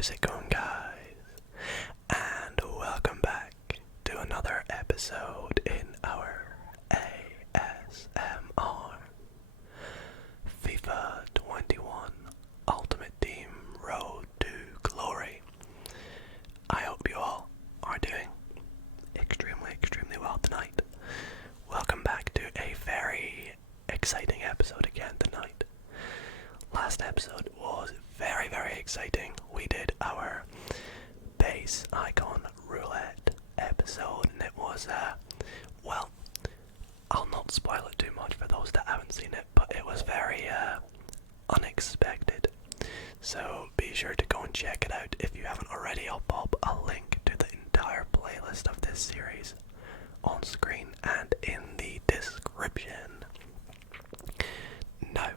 How's it going, guys? And welcome back to another episode in our ASMR FIFA 21 Ultimate Team Road to Glory. I hope you all are doing extremely well tonight. Welcome back to a very exciting episode again tonight. Last episode was very exciting. We did our base icon roulette episode and it was well, I'll not spoil it too much for those that haven't seen it, but it was very unexpected, so be sure to go and check it out if you haven't already. I'll pop a link to the entire playlist of this series on screen and in the description. Now,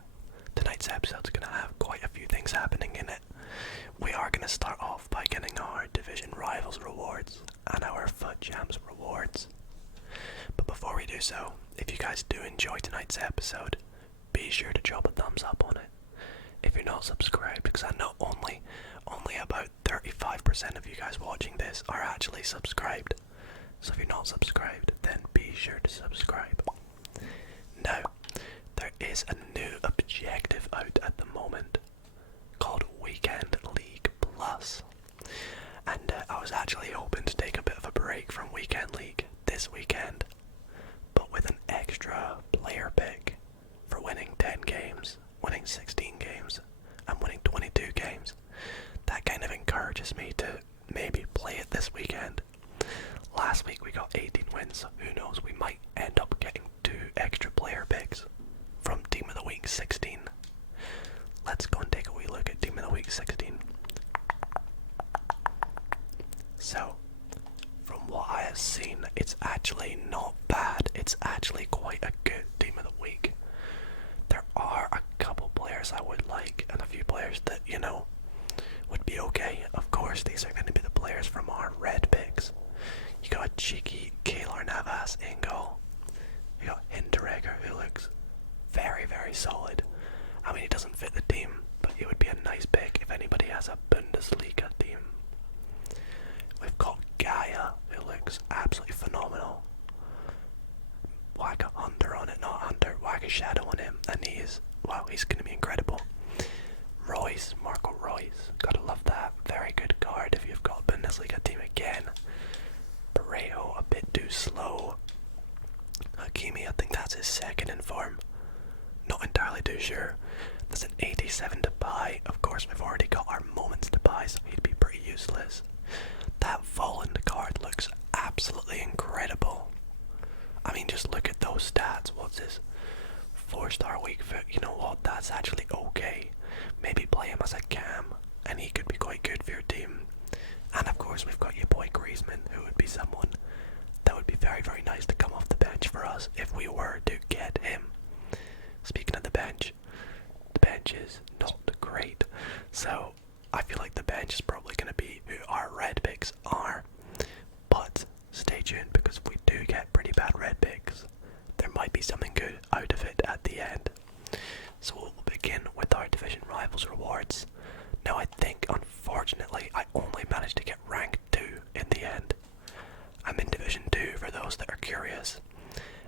tonight's episode's going to have quite a few things happening in it. We are going to start off by getting our Division Rivals rewards and our FUT Champs rewards. But before we do so, if you guys do enjoy tonight's episode, be sure to drop a thumbs up on it. If you're not subscribed, because I know only about 35% of you guys watching this are actually subscribed. So if you're not subscribed, then be sure to subscribe. Now, there is a new objective out at the moment called Weekend League Plus. And I was actually hoping to take a bit of a break from Weekend League this weekend, but with an extra player pick for winning 10 games, winning 16 games, and winning 22 games, that kind of encourages me to maybe play it this weekend. Last week we got 18 wins, so who knows, we might end up getting 2 extra player picks from Team of the Week 16. Let's go and take a wee look at Team of the Week 16. So, from what I have seen, it's actually not bad. It's actually quite a good Team of the Week. There are a couple players I would like, and a few players that, you know, would be okay. Of course, these are going to be the players from our red picks. You got a cheeky Keylor Navas in goal. You got Hinteregger, who looks very solid. I mean, he doesn't fit the team, but he would be a nice pick if anybody has a Bundesliga team. We've got Gaia, who looks absolutely phenomenal. Whack a Hunter on it, not Hunter, whack a Shadow on him, and he's going to be incredible. Royce, Marco Royce, gotta love that. Very good card if you've got a Bundesliga team again. Parejo, a bit too slow. Hakimi, I think that's his second in form. Not entirely too sure. There's an 87 to buy. Of course, we've already got our moments to buy, so he'd be pretty useless. That Volland card looks absolutely incredible. I mean, just look at those stats. What's his 4-star weak foot? You know what? That's actually okay. Maybe play him as a cam, and he could be quite good for your team. And of course, we've got your boy Griezmann, who would be someone that would be very nice to come off the bench for us if we were to get him. Speaking of the bench is not great, so I feel like the bench is probably going to be who our red picks are. But stay tuned, because if we do get pretty bad red picks, there might be something good out of it at the end. So we'll begin with our Division Rivals rewards. Now, I think, unfortunately, I only managed to get rank 2 in the end. I'm in Division 2 for those that are curious,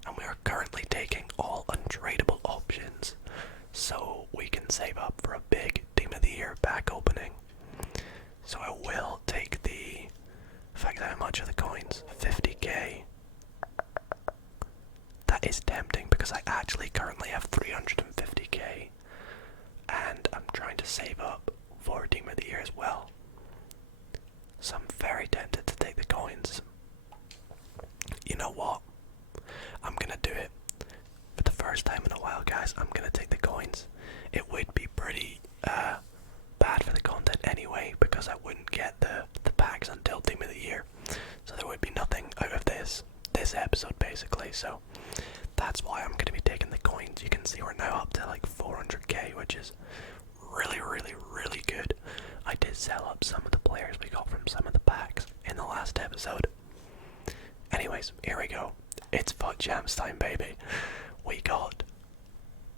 and we are currently taking all untradeable options, so we can save up for a big Team of the Year pack opening. So I will take the, in fact, how much are the coins? 50k. That is tempting, because I actually currently have 350k, and I'm trying to save up for Team of the Year as well. So I'm very tempted to take the coins. You know what? I'm gonna do it. For the first time in a while, guys, I'm gonna take the coins. It would be pretty bad for the content anyway, because I wouldn't get the packs until Team of the Year. So there would be nothing out of this episode, basically. So that's why I'm gonna be taking the coins. You can see we're now up to like 400k, which is really good. I did sell up some of the players we got from some of the packs in the last episode. Anyways, here we go. It's FUT Champs time, baby. We got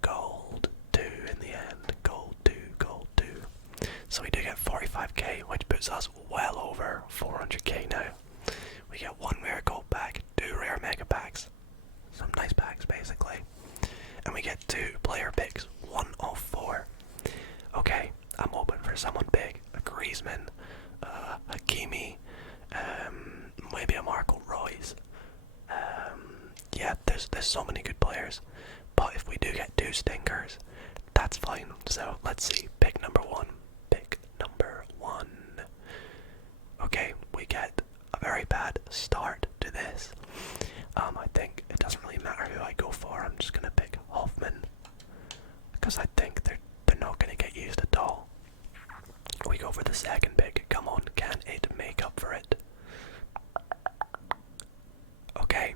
gold 2 in the end. Gold 2. So we do get 45k, which 2 player picks, 1 of 4. Okay, I'm open for someone big, a Griezmann, Hakimi, maybe a Marco Reus. Yeah, there's so many good players, but if we do get 2 stinkers, that's fine. So let's see, pick number 1. Pick number 1. Okay, we get a very bad start to this. I think it doesn't really matter who I go for. I'm just gonna pick Hoffman because I think they're not gonna get used at all. We go for the second pick. Come on, can it make up for it? Okay,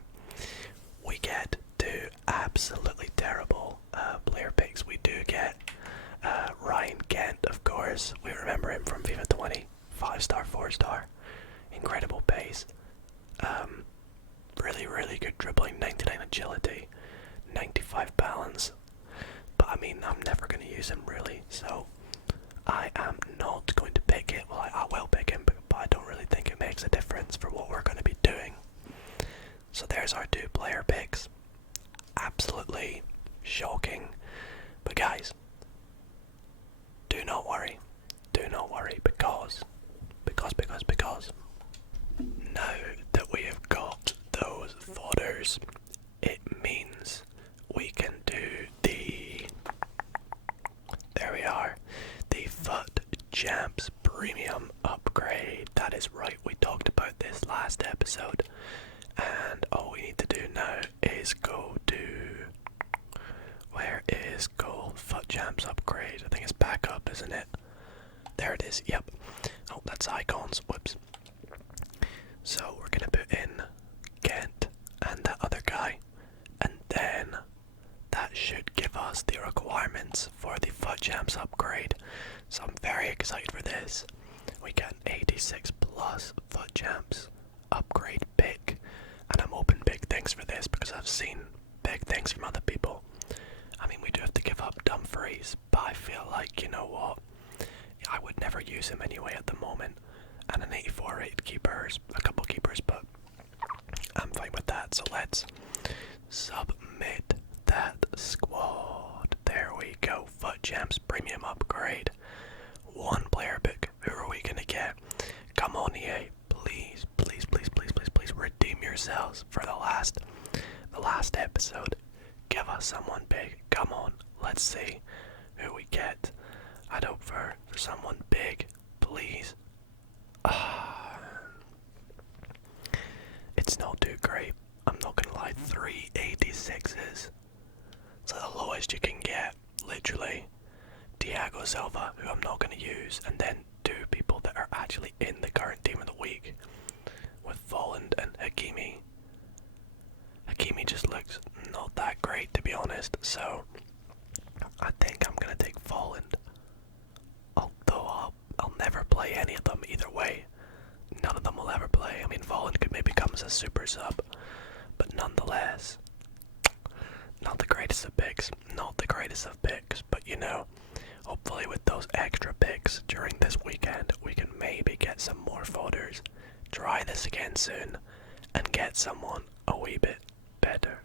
we get 2 absolutely terrible player picks. We do get Ryan Kent, of course. We remember him from FIFA 20. 5-star, 4-star. Incredible pace. Really good dribbling. 99 agility. 95 balance. But I mean, I'm never going to use him really. So I am not going to pick it. Well, I will pick him, but I don't really think it makes a difference for what we're going to be doing. So there's our 2 player picks. Absolutely shocking. But guys, do not worry. Do not worry because now that we have got those fodders, it means we can do there we are, the FUT Champs premium upgrade. That is right, we talked about this last episode, and all we need to do now is go to, where is gold FUT Champs upgrade? I think it's back up, isn't it? There it is, yep. Oh, that's icons, whoops. So we're gonna put in Kent and that other guy, and then that should give us the requirements for the FUT Champs upgrade. So I'm very excited for this. We get an 86 plus FUT Champs upgrade pick, and I'm hoping big things for this because I've seen big things from other people. I mean, we do have to give up Dumfries, but I feel like, you know what, I would never use him anyway at the moment. And an 84 rated keepers, a couple keepers, but I'm fine with that. So let's submit that squad. There we go. FUT Champs premium upgrade. 1 player pick. Who are we gonna get? Come on, EA. Please redeem yourselves for the last episode. Give us someone big. Come on. Let's see who we get. I'd hope for someone big, please. It's not too great. I'm not gonna lie. 386s. So the lowest you can get, literally. Thiago Silva, who I'm not gonna use, and then 2 people that are actually in the current team of the week, with Volland and Hakimi. Hakimi just looks not that great, to be honest. So I think I'm gonna take Volland. Although I'll never play any of them either way. None of them will ever play. I mean, Volland could maybe come as a super sub, but nonetheless, not the greatest of picks. Not the greatest of picks, but you know, hopefully with those extra picks during this weekend, we can maybe get some more fodders, try this again soon, and get someone a wee bit better.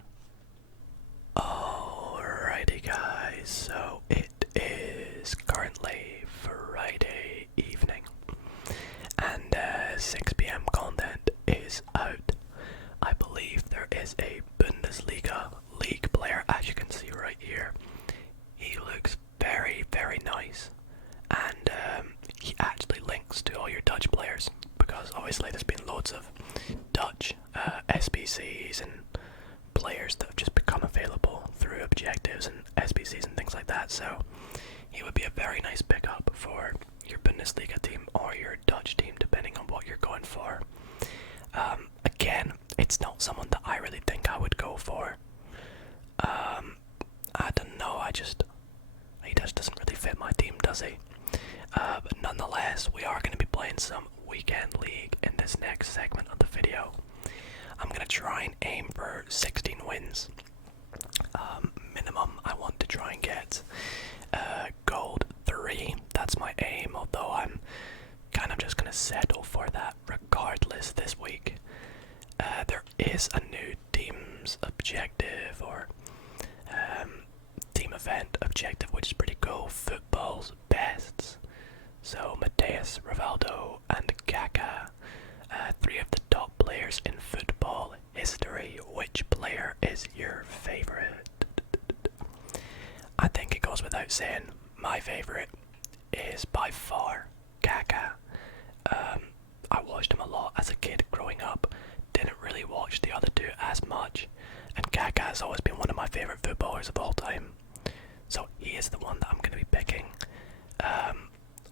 Alrighty guys, so it is currently Friday evening, and 6 PM content is out. I believe there is a Bundesliga league player, as you can see right here. He looks very nice, and he actually links to all your Dutch players, because obviously there's been loads of Dutch SBCs and players that have just become available through objectives and SBCs and things like that. So he would be a very nice pickup for your Bundesliga team or your Dutch team, depending on what you're going for. Again, it's not someone that I really think I would go for. I don't know, he just doesn't really fit my team, does he? But nonetheless, we are going to be playing some weekend league in this next segment of the video. I'm going to try and aim for 16 wins. Minimum, I want to try and get gold 3. That's my aim, although I'm kind of just going to settle for that regardless this week. There is a new team's objective or objective, which is pretty cool. Football's bests. So Mateus, Rivaldo, and Kaká, 3 of the top players in football history. Which player is your favourite? I think it goes without saying, my favourite is by far Kaká. I watched him a lot as a kid growing up, didn't really watch the other 2 as much, and Kaká has always been one of my favourite footballers of all time. So he is the one that I'm going to be picking.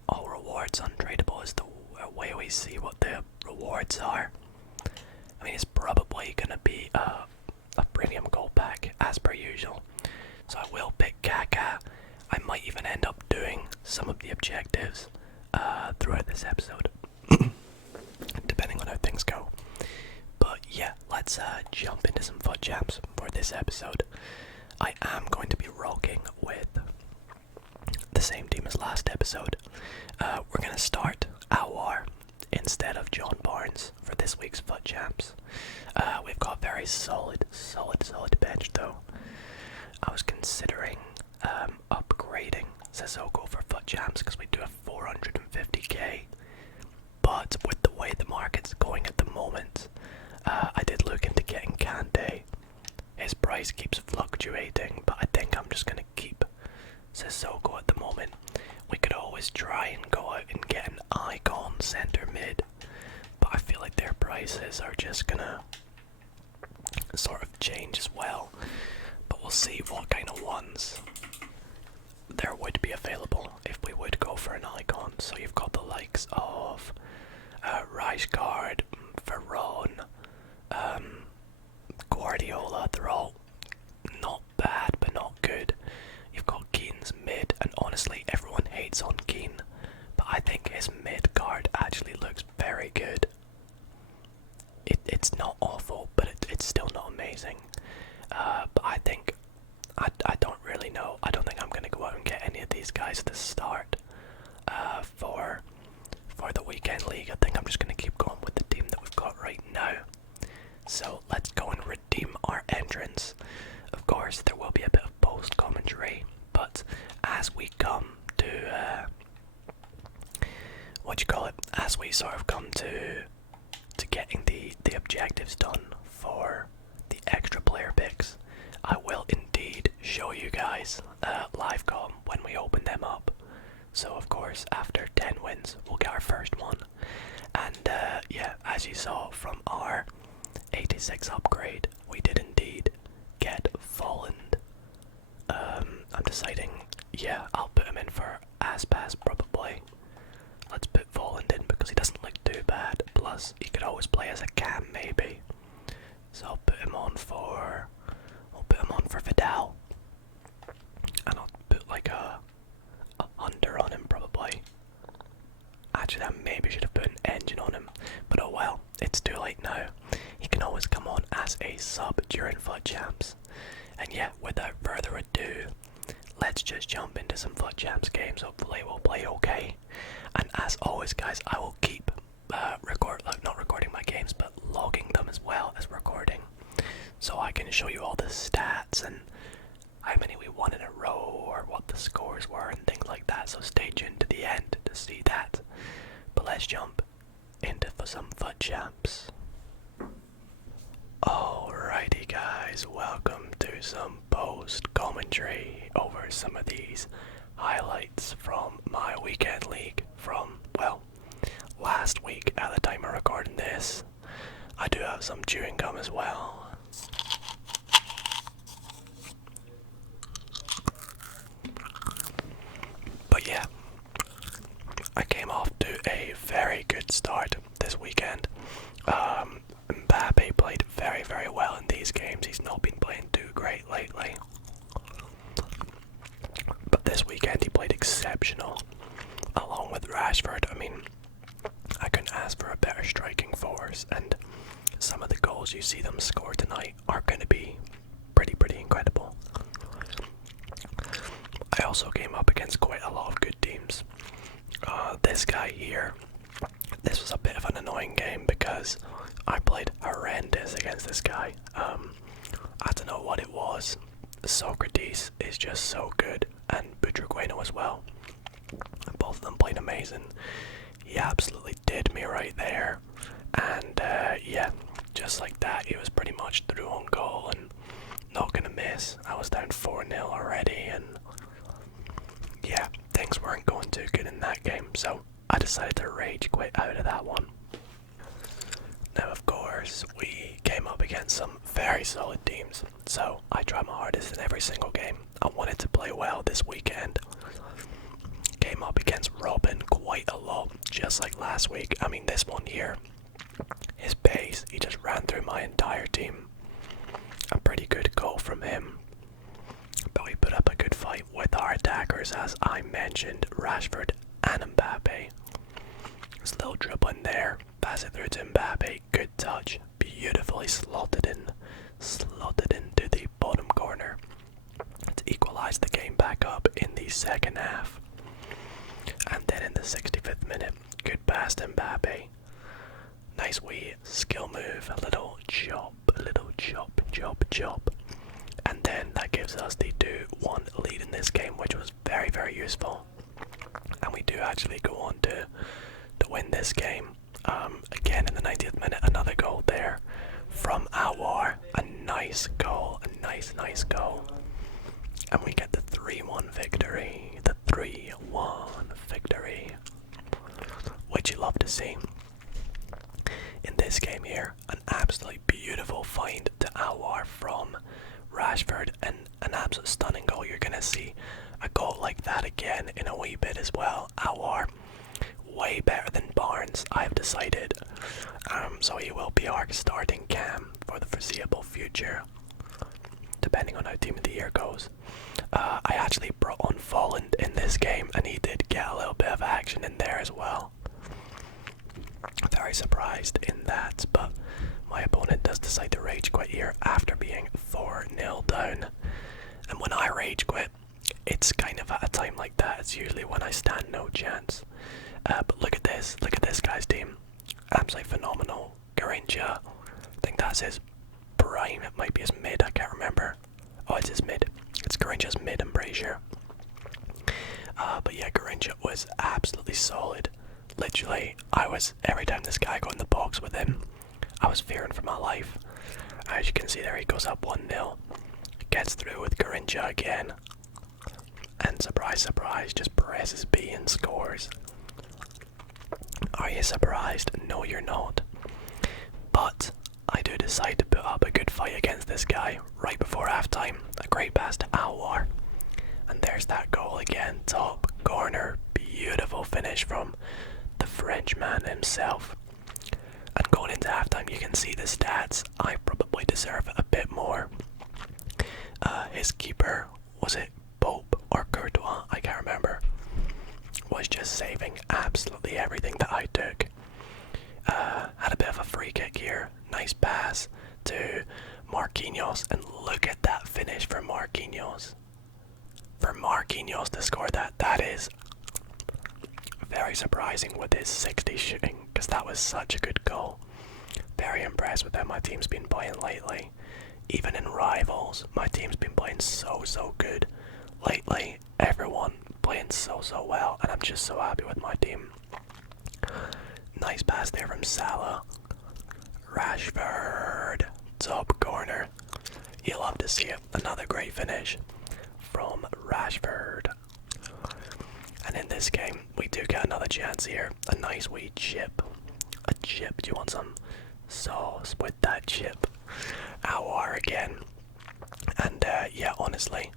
All rewards untradeable is the way we see what the rewards are. I mean, it's probably going to be a premium gold pack as per usual. So I will pick Kaká. I might even end up doing some of the objectives throughout this episode, depending on how things go. But yeah, let's jump into some FUT Champs for this episode. I am going to be rocking with the same team as last episode. We're going to start Awar instead of John Barnes for this week's FUT Champs. We've got a very solid bench though. I was considering upgrading Sissoko for FUT Champs because we do have 450k, but with the way the market's going at the moment, I did look into getting Kante. His price keeps fluctuating, but I think I'm just going to keep Sissoko at the moment. We could always try and go out and get an icon centre mid, but I feel like their prices are just going to sort of change as well. But we'll see what kind of ones there would be available if we would go for an icon. So you've got the likes of Rijkaard, Veron, Guardiola. They're all not bad but not good. You've got Keane's mid, and honestly everyone hates on Keane, but I think his mid card actually looks very good. It's not awful, but it's still not amazing. But I think I don't really know. I don't think I'm gonna go out and get any of these guys at the start for the weekend league. I think I'm just gonna keep going with the team that we've got right now. So let's go and redeem our entrance. Of course, there will be a bit of post commentary, but as we come to as we sort of come to getting the objectives done for the extra player picks, I will indeed show you guys live com when we open them up. So of course, after 10 wins, we'll get our first one. And yeah, as you saw from our 86 upgrade, we did indeed get Volland. I'm deciding, yeah, I'll put him in for Aspas probably. Let's put Volland in because he doesn't look too bad. Plus, he could always play as a cam maybe. So I'll put him on for Vidal, and I'll put like a Hunter on him probably. Actually, I maybe should have put an engine on him, but oh well, it's too late now. He can always come on as a sub during FUT Champs. And yeah, without further ado, let's just jump into some FUT Champs games. Hopefully we'll play okay. And as always guys, I will keep not recording my games, but logging them as well as recording, so I can show you all the stats and how many we won in a row or what the scores were and things like that. So stay tuned to the end to see that. But let's jump into some FUT Champs. Alrighty guys, welcome to some post commentary over some of these highlights from my weekend league from, well, last week at the time of recording this. I do have some chewing gum as well. But yeah, I came off to a very good start this weekend. Mbappe played very well in these games. He's not been playing too great lately, but this weekend he played exceptional along with Rashford. I mean, I couldn't ask for a better striking force, and some of the goals you see them score tonight are going to be pretty incredible. I also came up against quite a lot of good teams. This guy here, this was a bit of an annoying game because I played horrendous against this guy. I don't know what it was. Socrates is just so good, and Butragueno as well. Both of them played amazing. He absolutely did me right there, and yeah, just like that, he was pretty much through on goal and not gonna miss. I was down 4-0 already, and yeah, things weren't going too good in that game, so I decided to rage quit out of that one. Now, of course, we came up against some very solid teams, so I tried my hardest in every single game. I wanted to play well this weekend. Came up against Robin quite a lot, just like last week. I mean, this one here, his pace, he just ran through my entire team. A pretty good goal from him. But we put up a good fight with our attackers, as I mentioned, Rashford and Mbappe. There's a little dribble in there, pass it through to Mbappe, good touch, beautifully slotted into the bottom corner to equalise the game back up in the second half. And then in the 65th minute, good pass to Mbappe. Nice wee skill move, a little chop. And then that gives us the 2-1 lead in this game, which was very, very useful. And we do actually go on to win this game. Again, in the 90th minute, another goal there from Awar. A nice goal, a nice goal. And we get the 3-1 victory. The 3-1 victory. Which you love to see. In this game here, an absolutely beautiful find to Awar from Rashford, and an absolute stunning goal. You're gonna see a goal like that again in a wee bit as well. Awar, way better than Barnes, I've decided. So he will be our starting cam for the foreseeable future, depending on how Team of the Year goes. I actually brought on Folland in this game, and he did get a little bit of action in there as well. Very surprised in that, but my opponent does decide to rage quit here after being 4-0 down. And when I rage quit, it's kind of at a time like that. It's usually when I stand no chance. But look at this guy's team. Absolutely phenomenal. Garincha, I think that's his prime. It might be his mid, I can't remember. Oh, it's his mid. It's Garincha's mid, I'm pretty sure. But yeah, Garincha was absolutely solid. Literally, every time this guy got in the box with him, I was fearing for my life. As you can see there, he goes up 1-0. Gets through with Garincha again. And surprise, surprise, just presses B and scores. Are you surprised? No, you're not. But I do decide to put up a good fight against this guy right before halftime. A great pass to Awar. And there's that goal again, top corner. Beautiful finish from the Frenchman himself. And going into halftime, you can see the stats. I probably deserve a bit more. His keeper, was it Pope or Courtois? I can't remember. Was just saving absolutely everything that I took. Had a bit of a free kick here. Nice pass to Marquinhos, and look at that finish for Marquinhos. For Marquinhos to score that is very surprising with his 60 shooting, because that was such a good goal. Very impressed with how my team's been playing lately. Even in rivals, my team's been playing so good. Lately, everyone playing so well, and I'm just so happy with my team. Nice pass there from Salah. Rashford, top corner. You love to see it. Another great finish from Rashford. And in this game, we do get another chance here. A nice wee chip. A chip. Do you want some sauce with that chip? Awar again. And yeah, honestly,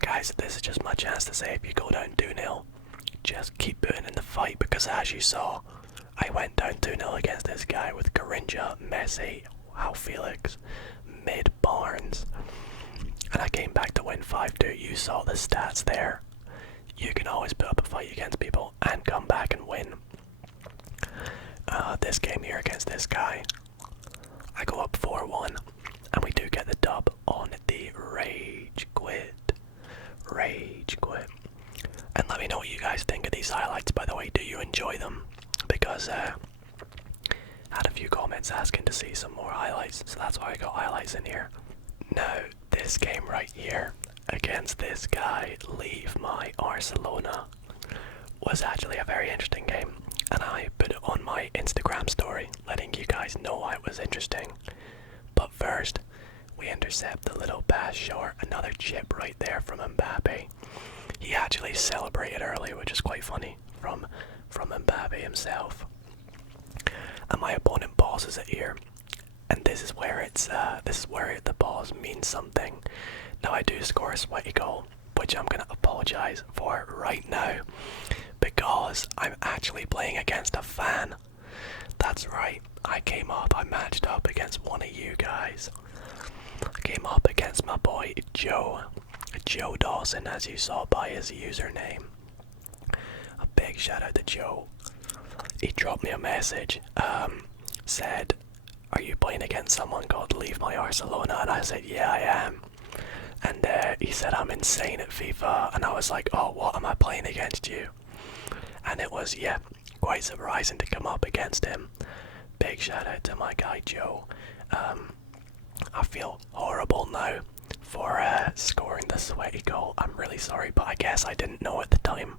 guys, this is just my chance to say, if you go down 2-0, just keep putting in the fight, because as you saw, I went down 2-0 against this guy with Garincha, Messi, João Felix, mid Barnes, and I came back to win 5-2. You saw the stats there. You can always put up a fight against people and come back and win. This game here against this guy, I go up 4-1, and we do get the dub on the rage quit. Rage quit. And let me know what you guys think of these highlights, by the way. Do you enjoy them? Because I had a few comments asking to see some more highlights, so that's why I got highlights in here. Now, this game right here against this guy, Leave My Barcelona, was actually a very interesting game, and I put it on my Instagram story, letting you guys know why it was interesting. But first, we intercept the little pass short, another chip right there from Mbappe. He actually celebrated early, which is quite funny from Mbappe himself. And my opponent pauses it here, and this is where the pause means something. Now I do score a sweaty goal, which I'm gonna apologize for right now, because I'm actually playing against a fan. That's right, I matched up against one of you guys. I came up against my boy Joe Dawson, as you saw by his username. A big shout out to Joe. He dropped me a message, said, "Are you playing against someone called Leave My Barcelona?" And I said, "Yeah, I am." And he said, "I'm insane at FIFA," and I was like, "Oh, what, am I playing against you?" And it was, yeah, quite surprising to come up against him. Big shout out to my guy Joe. I feel horrible now for scoring the sweaty goal. I'm really sorry, but I guess I didn't know at the time.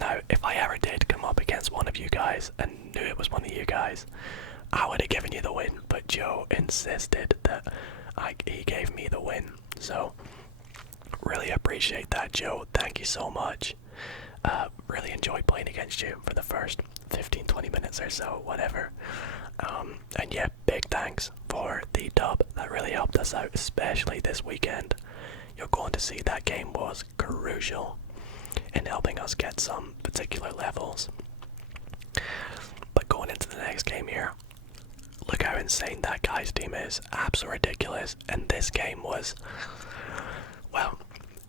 Now, if I ever did come up against one of you guys and knew it was one of you guys, I would have given you the win, but Joe insisted that he gave me the win. So, really appreciate that, Joe. Thank you so much. Really enjoyed playing against you for the first 15-20 minutes or so, whatever. And yeah, big thanks for the dub. That really helped us out, especially this weekend. You're going to see that game was crucial in helping us get some particular levels. But going into the next game here, look how insane that guy's team is. Absolutely ridiculous. And this game was, well,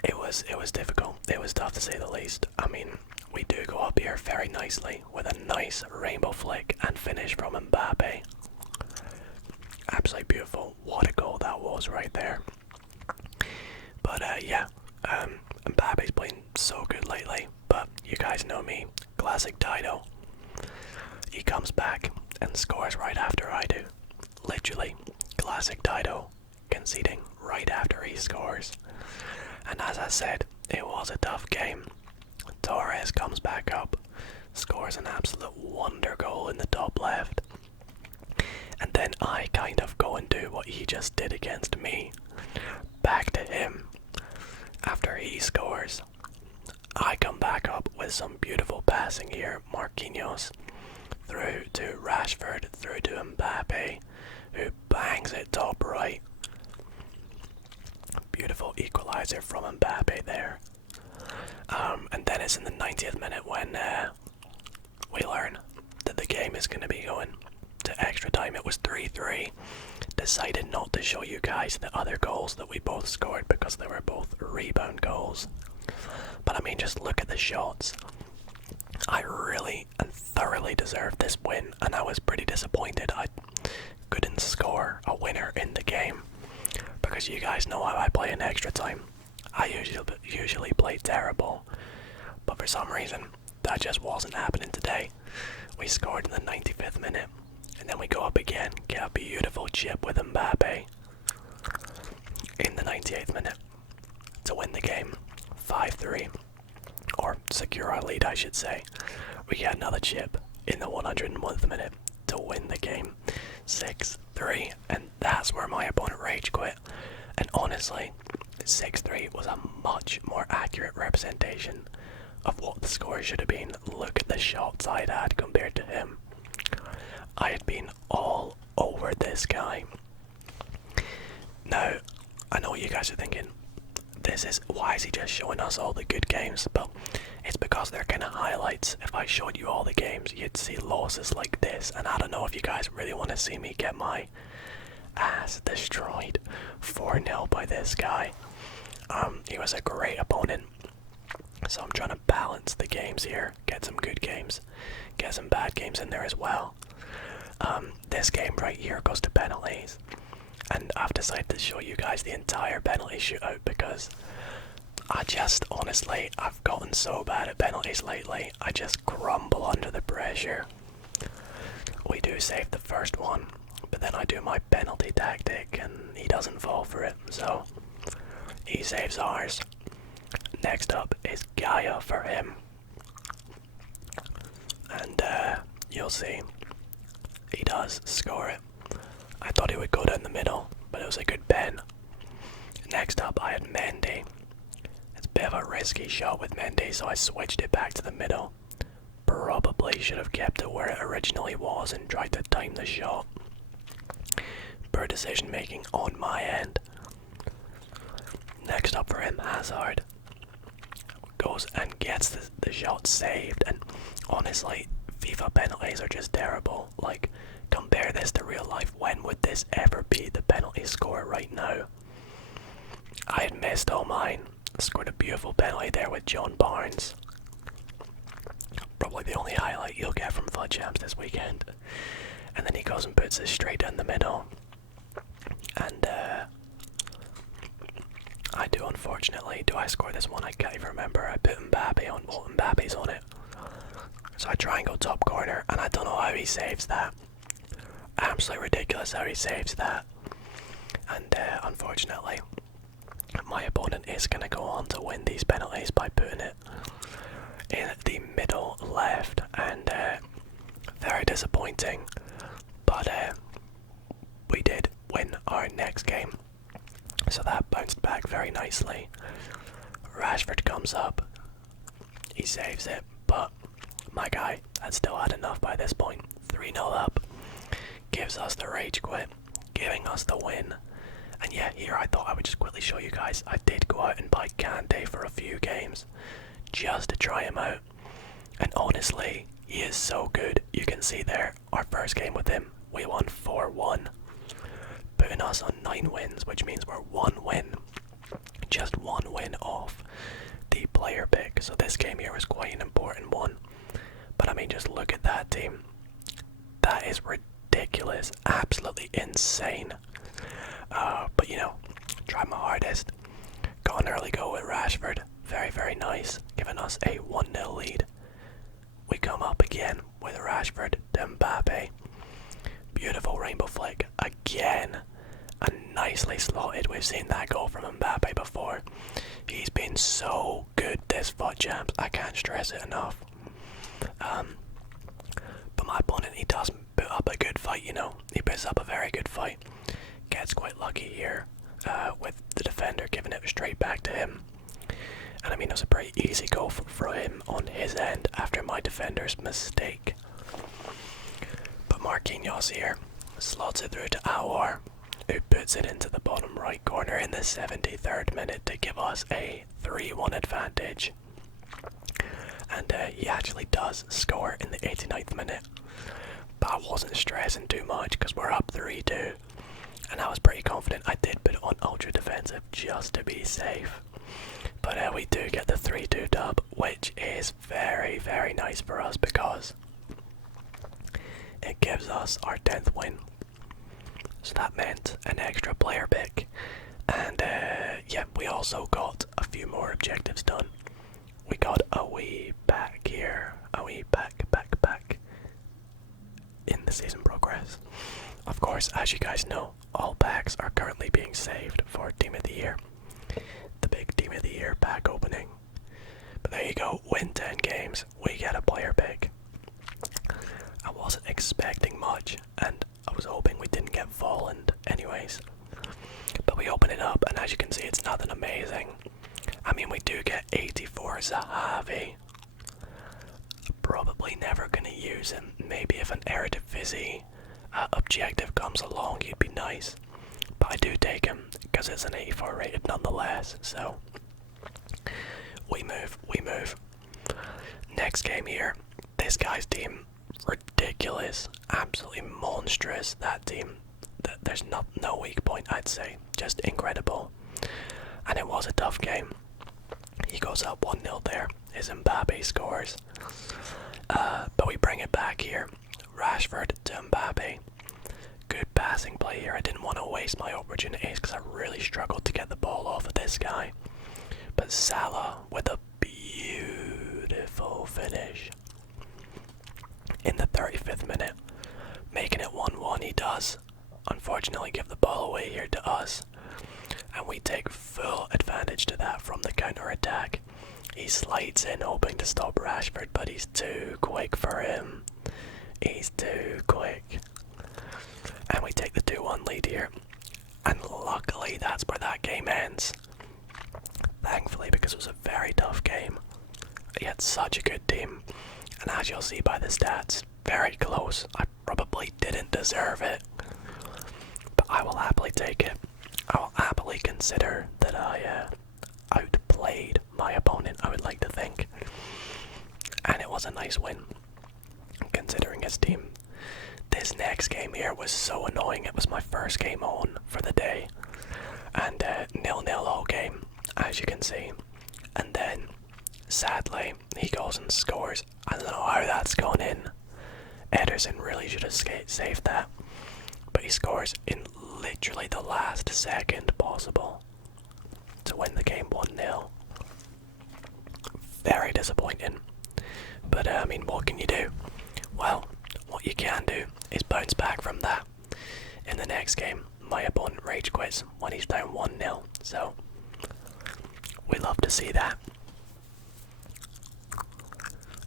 it was difficult. It was tough to say the least. I mean, we do go up here very nicely with a nice rainbow flick and finish from Mbappe. Absolutely beautiful. What a goal that was right there. But yeah, Mbappe's playing so good lately. But you guys know me, classic Dido. He comes back and scores right after I do. Literally, classic Dido, conceding right after he scores. And as I said, it was a tough game. Torres comes back up, scores an absolute wonder goal in the top left. And then I kind of go and do what he just did against me. Back to him. After he scores, I come back up with some beautiful passing here. Marquinhos through to Rashford, through to Mbappe, who bangs it top right. Beautiful equalizer from Mbappe there. And then it's in the 90th minute when we learn that the game is going to be going to extra time. It was 3-3. Decided not to show you guys the other goals that we both scored because they were both rebound goals. But I mean, just look at the shots. I really and thoroughly deserved this win, and I was pretty disappointed I couldn't score a winner in the game, because you guys know how I play in extra time. I usually play terrible, but for some reason that just wasn't happening today. We scored in the 95th minute, and then we go up again, get a beautiful chip with Mbappe in the 98th minute to win the game 5-3. Or secure our lead, I should say. We get another chip in the 101th minute to win the game 6-3, and that's where my opponent rage quit. And honestly, 6-3 was a much more accurate representation of what the score should have been. Look at the shots I'd had compared to him. I had been all over this guy. Now, I know what you guys are thinking. Why is he just showing us all the good games? But it's because they're kind of highlights. If I showed you all the games, you'd see losses like this, and I don't know if you guys really want to see me get my ass destroyed 4-0 by this guy. He was a great opponent, so I'm trying to balance the games here, get some good games, get some bad games in there as well. This game right here goes to penalties. And I've decided to show you guys the entire penalty shootout because honestly, I've gotten so bad at penalties lately. I just crumble under the pressure. We do save the first one, but then I do my penalty tactic and he doesn't fall for it, so he saves ours. Next up is Gaia for him. And you'll see, he does score it. I thought he would go down the middle, but it was a good pen. Next up I had Mendy. It's a bit of a risky shot with Mendy, so I switched it back to the middle. Probably should have kept it where it originally was and tried to time the shot. Poor decision making on my end. Next up for him, Hazard. Goes and gets the shot saved, and honestly, FIFA penalties are just terrible. Like, compare this to real life. When would this ever be the penalty score right now? I had missed all mine. Scored a beautiful penalty there with John Barnes. Probably the only highlight you'll get from FUT Champs this weekend. And then he goes and puts it straight down the middle. And I do, unfortunately. Do I score this one? I can't even remember. I put Mbappe on. Well, Mbappe's on it. So I try and go top corner, and I don't know how he saves that. Absolutely ridiculous how he saves that. And unfortunately, my opponent is going to go on to win these penalties by putting it in the middle left, and very disappointing. But we did win our next game, so that bounced back very nicely. Rashford comes up, he saves it, but my guy had still had enough by this point. 3-0 up, gives us the rage quit, giving us the win. And yeah, here I thought I would just quickly show you guys, I did go out and buy Kante for a few games, just to try him out. And honestly, he is so good. You can see there, our first game with him, we won 4-1. Putting us on 9 wins, which means we're 1 win. Just 1 win off the player pick. So this game here was quite an important one. But I mean, just look at that team. That is ridiculous. Absolutely insane. But you know, tried my hardest. Got an early goal with Rashford. Very, very nice. Giving us a 1-0 lead. We come up again with Rashford to Mbappe. Beautiful rainbow flick again. And nicely slotted. We've seen that goal from Mbappe before. He's been so good this FUT Champs. I can't stress it enough. But my opponent, he does put up a good fight, you know. He puts up a very good fight. Gets quite lucky here with the defender giving it straight back to him. And I mean, it was a pretty easy goal for him on his end after my defender's mistake. But Marquinhos here slots it through to Aouar, who puts it into the bottom right corner in the 73rd minute to give us a 3-1 advantage. And he actually does score in the 89th minute. But I wasn't stressing too much because we're up 3-2. And I was pretty confident. I did put it on ultra defensive just to be safe. But we do get the 3-2 dub, which is very, very nice for us because it gives us our 10th win. So that meant an extra player pick. And yeah, we also got a few more objectives done. We got a wee pack here. A wee pack in the season progress. Of course, as you guys know, all packs are currently being saved for Team of the Year. The big Team of the Year pack opening. But there you go, win 10 games, we get a player pick. I wasn't expecting much, and I was hoping we didn't get Volland anyways. But we open it up, and as you can see, it's nothing amazing. I mean, we do get 84 Zahavi. Probably never gonna use him. Maybe if an Eredivisie objective comes along, he'd be nice. But I do take him because it's an 84 rated nonetheless. So we move. Next game here. This guy's team, ridiculous, absolutely monstrous. That team, there's no weak point, I'd say. Just incredible. And it was a tough game. He goes up 1-0 there. His Mbappe scores. But we bring it back here. Rashford to Mbappe. Good passing play here. I didn't want to waste my opportunities because I really struggled to get the ball off of this guy. But Salah with a beautiful finish. In the 35th minute. Making it 1-1. He does. unfortunately give the ball away here to us. And we take full advantage to that from the counter attack. He slides in hoping to stop Rashford, but he's too quick for him. He's too quick. And we take the 2-1 lead here. And luckily that's where that game ends. Thankfully, because it was a very tough game. He had such a good team. And as you'll see by the stats, very close. I probably didn't deserve it. But I will happily take it. I will happily consider that I outplayed my opponent, I would like to think. And it was a nice win, considering his team. This next game here was so annoying. It was my first game on for the day. And 0-0 all game, as you can see. And then, sadly, he goes and scores. I don't know how that's gone in. Ederson really should have saved that. But he scores in literally the last second possible to win the game 1-0. Very disappointing. But I mean, what can you do? Well, what you can do is bounce back from that. In the next game, my opponent rage quits when he's down 1-0. So, we love to see that.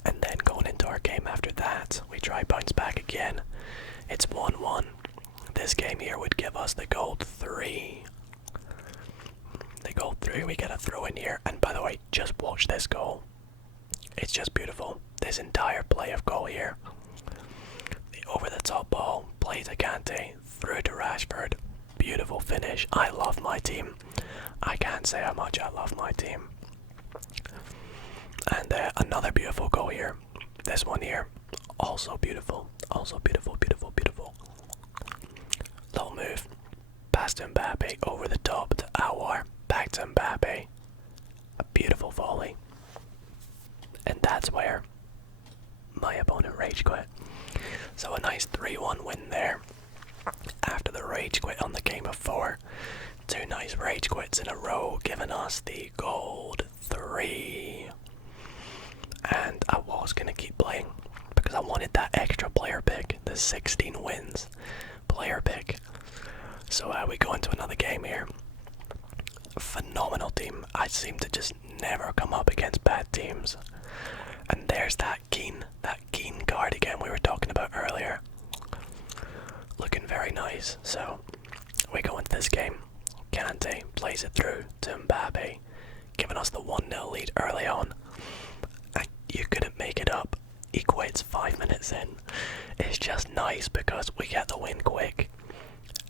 And then going into our game after that, we try bounce back again. It's 1-1. This game here would give us the gold 3. The gold 3, we get a throw in here. And by the way, just watch this goal. It's just beautiful. This entire play of goal here. The over the top ball, play to Kante, through to Rashford. Beautiful finish. I love my team. I can't say how much I love my team. And another beautiful goal here. This one here, also beautiful. Also beautiful, beautiful, beautiful. Little move. Past to Mbappe, over the top to Aouar. Back to Mbappe. A beautiful volley. And that's where my opponent rage quit. So a nice 3-1 win there. After the rage quit on the game of 4. 2 nice rage quits in a row, giving us the gold 3. And I was going to keep playing because I wanted that extra player pick, the 16 wins player pick. So we go into another game here. Phenomenal team. I seem to just never come up against bad teams. And there's that Keen card again we were talking about earlier. Looking very nice. So we go into this game. Kante plays it through to Mbappe, giving us the 1-0 lead early on. You couldn't make it up. He quits 5 minutes in. It's just nice because we get the win quick.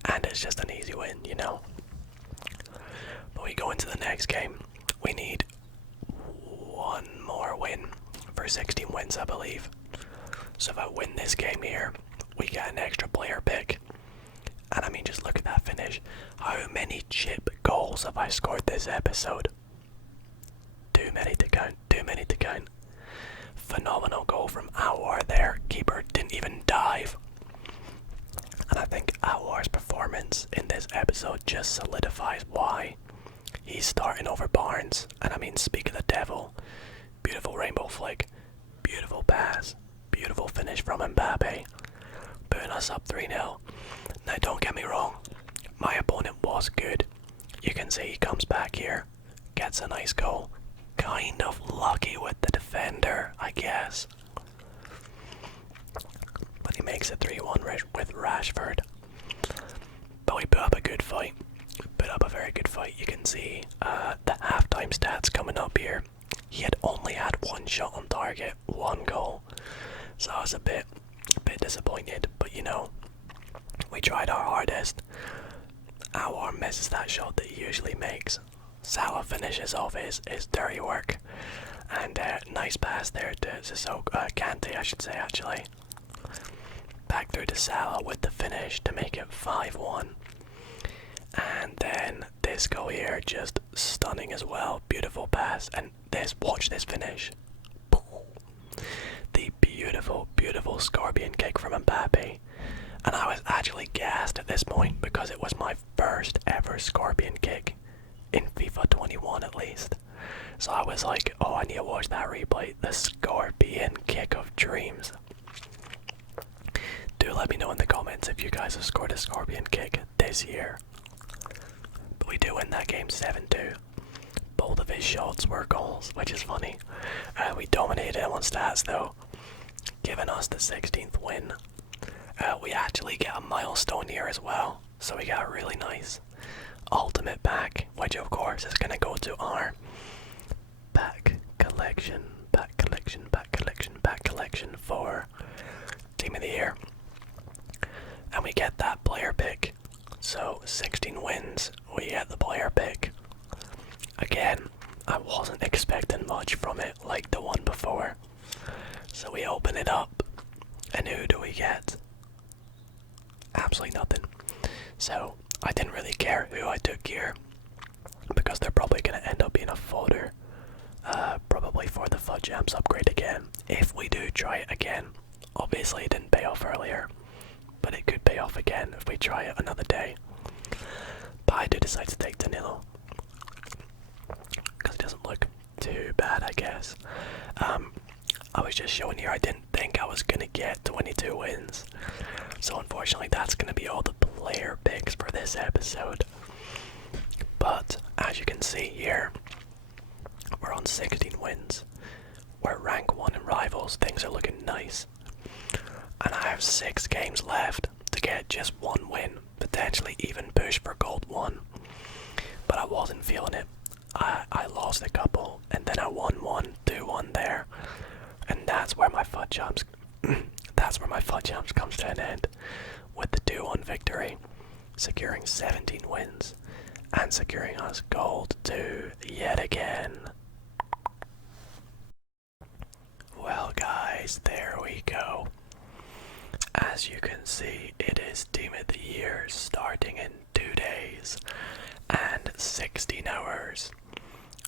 And it's just an easy win, you know. But we go into the next game. We need one more win for 16 wins, I believe. So if I win this game here, we get an extra player pick. And I mean, just look at that finish. How many chip goals have I scored this episode? Too many to count. Too many to count. Phenomenal goal from Aouar there. Keeper didn't even dive. And I think Aouar's performance in this episode just solidifies why he's starting over Barnes. And I mean, speak of the devil. Beautiful rainbow flick. Beautiful pass. Beautiful finish from Mbappe. Putting us up 3-0. Now don't get me wrong. My opponent was good. You can see he comes back here. Gets a nice goal. Kind of lucky with the defender, I guess. But he makes it 3-1 with Rashford. But we put up a good fight. Put up a very good fight. You can see the halftime stats coming up here. He had only had 1 shot on target, 1 goal. So I was a bit disappointed. But you know, we tried our hardest. Aouar misses that shot that he usually makes. Salah finishes off his dirty work. And nice pass there to Kante, I should say, actually. Back through to Salah with the finish to make it 5-1. And then this goal here, just stunning as well. Beautiful pass. And watch this finish. The beautiful, beautiful scorpion kick from Mbappe. And I was actually gassed at this point because it was my first ever scorpion kick. In FIFA 21 at least. So I was like, oh, I need to watch that replay. The scorpion kick of dreams. do let me know in the comments if you guys have scored a scorpion kick this year. But we do win that game 7-2. Both of his shots were goals, which is funny. We dominated him on stats though, giving us the 16th win. We actually get a milestone here as well, so we got a really nice ultimate pack, which of course is going to go to our pack collection for Team of the Year. And we get that player pick. So 16 wins, we get the player pick. Again, I wasn't expecting much from it like the one before. So we open it up, and who do we get? Absolutely nothing. So I didn't really care who I took here, because they're probably going to end up being a fodder. Probably for the FUT Champs upgrade again. If we do try it again, obviously it didn't pay off earlier, but it could pay off again if we try it another day. But I do decide to take Danilo, because it doesn't look too bad, I guess. I was just showing here I didn't think I was going to get 22 wins. So unfortunately that's going to be all the player picks for this episode. But as you can see here, we're on 16 wins. We're rank 1 in Rivals, things are looking nice. And I have 6 games left to get just 1 win, potentially even push for gold 1. But I wasn't feeling it. I lost a couple, and then I won 1, 2-1 there. And that's where my FUT Champs comes to an end, with the 2-1 victory, securing 17 wins, and securing us gold 2 yet again. Well guys, there we go. As you can see, it is Team of the Year starting in 2 days and 16 hours,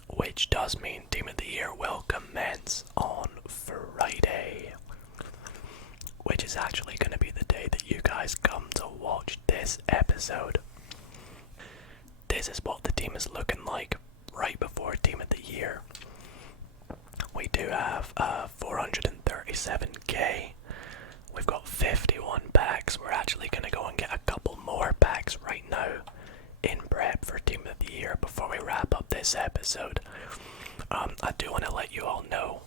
which does mean Team of the Year will commence on Friday, which is actually going to be the day that you guys come to watch this episode. This is what the team is looking like right before Team of the Year. We do have 437k. We've got 51 packs. We're actually going to go and get a couple more packs right now in prep for Team of the Year before we wrap up this episode. I do want to let you all know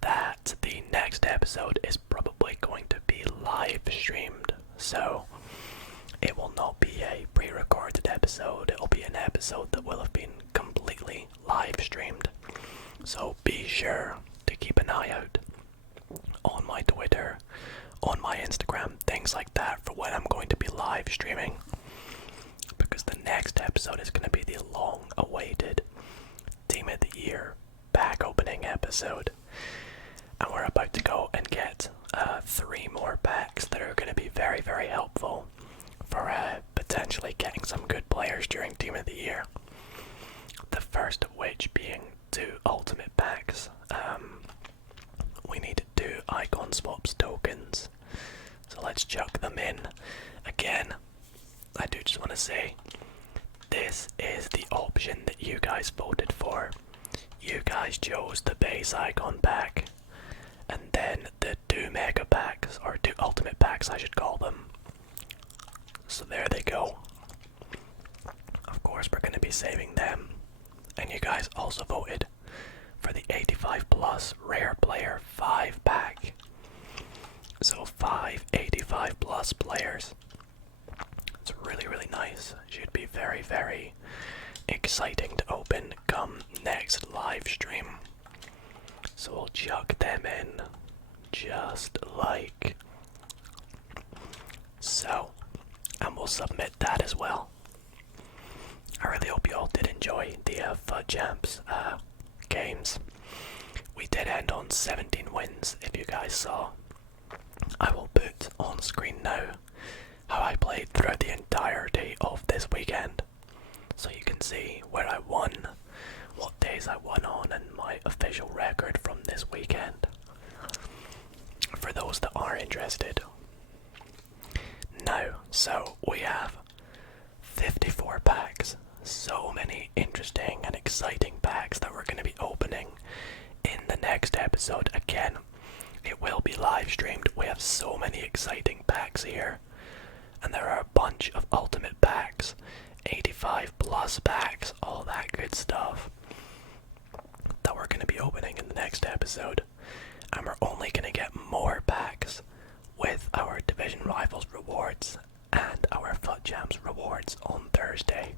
that the next episode is probably going to be live streamed. So it will not be a pre-recorded episode. It will be an episode that will have been completely live streamed. So be sure to keep an eye out on my Twitter, on my Instagram, things like that for when I'm going to be live streaming. Because the next episode is going to be the long-awaited Team of the Year pack opening episode. And we're about to go and get 3 more packs that are going to be very, very helpful for potentially getting some good players during Team of the Year. The first of which being 2 ultimate packs. We need 2 icon swaps tokens, so let's chuck them in. Again, I do just want to say, this is the option that you guys voted for. You guys chose the base icon pack, and then the 2 mega packs, or 2 ultimate packs I should call them. So there they go. Of course we're going to be saving them. And you guys also voted for the 85 plus rare player 5 pack. So 5 85 plus players. It's really, really nice. Should be very, very exciting to open come next live stream. So we'll chuck them in just like so. And we'll submit that as well. I really hope you all did enjoy the FUT Champs games. We did end on 17 wins, if you guys saw. I will put on screen now how I played throughout the entirety of this weekend, so you can see where I won, what days I won on, and my official record from this weekend, for those that are interested. Now, so we have 54 packs. So many interesting and exciting packs that we're going to be opening in the next episode. Again, it will be live live streamed. We have so many exciting packs here. And there are a bunch of ultimate packs. 85 plus packs, all that good stuff. That we're going to be opening in the next episode. And we're only going to get more packs with our Division Rivals rewards and our FUT Champs rewards on Thursday.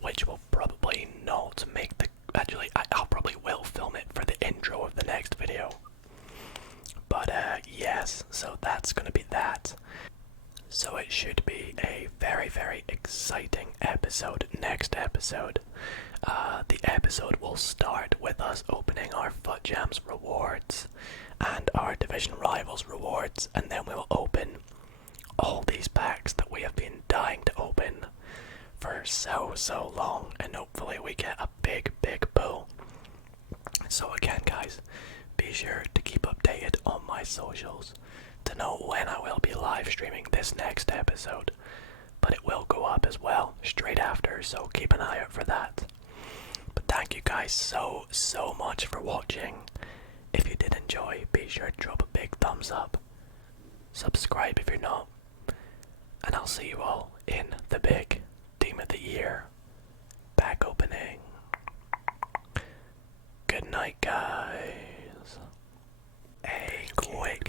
Which will probably not make the... Actually, I'll probably will film it for the intro of the next video. But yes, so that's going to be that. So it should be a very, very exciting episode. Next episode. The episode will start with us opening our FUT Champs rewards and our Division Rivals rewards, and then we will open all these packs that we have been dying to open for so long, and hopefully we get a big pull. So again guys, be sure to keep updated on my socials to know when I will be live streaming this next episode, but it will go up as well straight after, so keep an eye out for that. But thank you guys so much for watching. If you did enjoy, be sure to drop a big thumbs up, subscribe if you're not, and I'll see you all in the big Team of the Year pack opening. Good night guys. A quick